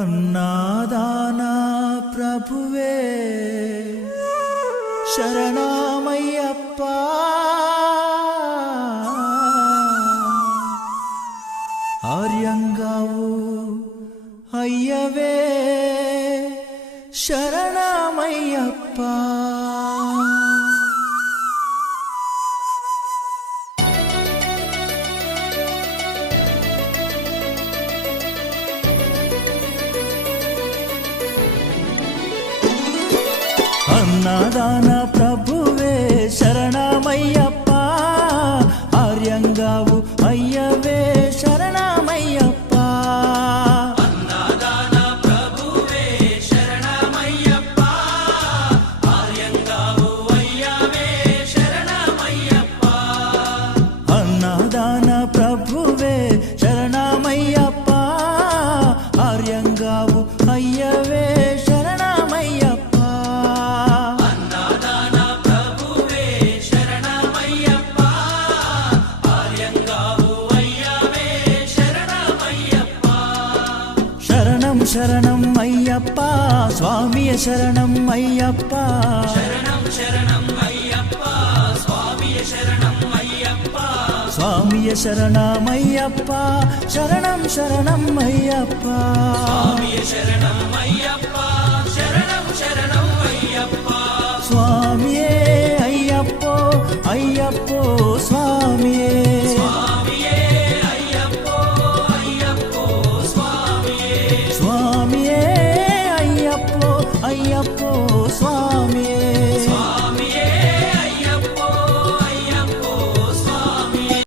అన్నాదాన ప్రభువే శరణమయ్యప్ప, ఆర్యంగావు అయ్యవే శరణమయ్యప్ప. అన్నదాన ప్రభువే శరణమయ్యప్ప, ఆర్యంగావు అయ్యవే శరణమయ్యప్ప. అన్నదాన ప్రభువే శరణమయ్యప్ప, ఆర్యంగావు అయ్యవే శరణమయ్యప్ప. అన్నదాన ప్రభువే శరణమయ్యప్ప, ఆర్యంగావు అయ్యవే శరణమయ్యప్ప. శరణం అయ్యప్ప, స్వామియ శరణం అయ్యప్ప. శరణం శరణం అయ్యప్ప, స్వామియ శరణం అయ్యప్ప. స్వామియ శరణమయ్యప్ప, శరణం శరణం అయ్యప్ప. స్వామియ శరణం అయ్యప్ప, శరణం శరణం అయ్యప్ప. స్వామియే